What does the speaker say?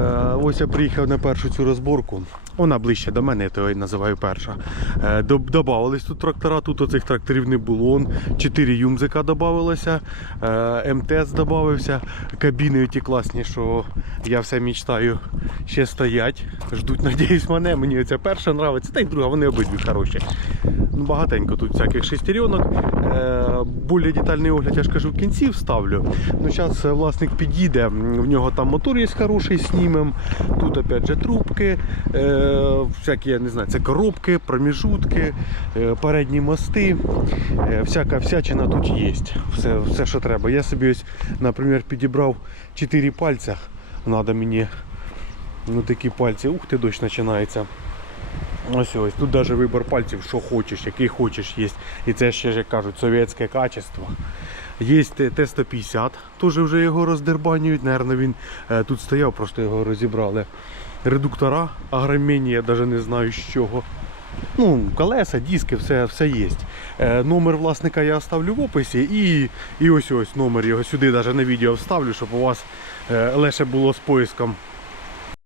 Е, ось я приїхав на першу цю розборку. Вона ближче до мене, я то її називаю перша. Е, Добавились тут трактора, тут оцих тракторів не було. Он 4 юмзика додавалося, е, МТС додався, кабіни ті класні, що я все мечтаю. Ще стоять, ждуть, надіюсь, мене. Мені ця перша нравиться, та й друга, вони обидві хороші. Багатенько тут всяких шестеренок. Е, більш детальний огляд, я ж кажу, в кінці вставлю. Ну, зараз власник підійде, в нього там мотор є хороший, знімем. Тут опять же трубки, е, всякі, я не знаю, це коробки, проміжутки, е, передні мости. Е, всяка всячина тут є. Все, все, що треба. Я собі ось, наприклад, підібрав 4 пальця. Надо мені ну, такі пальці. Ух ти, дощ починається. Ось ось. Тут навіть вибір пальців, що хочеш, який хочеш є. І це ще, як кажуть, совєтське качество. Є Т- Т-150, теж вже його роздербанюють. Наверно, він е, тут стояв, просто його розібрали. Редуктора, агромені, я навіть не знаю з чого. Ну, колеса, диски, все, все є. Е, номер власника я оставлю в описі і, і ось ось номер його сюди навіть на відео вставлю, щоб у вас е, легше було з поиском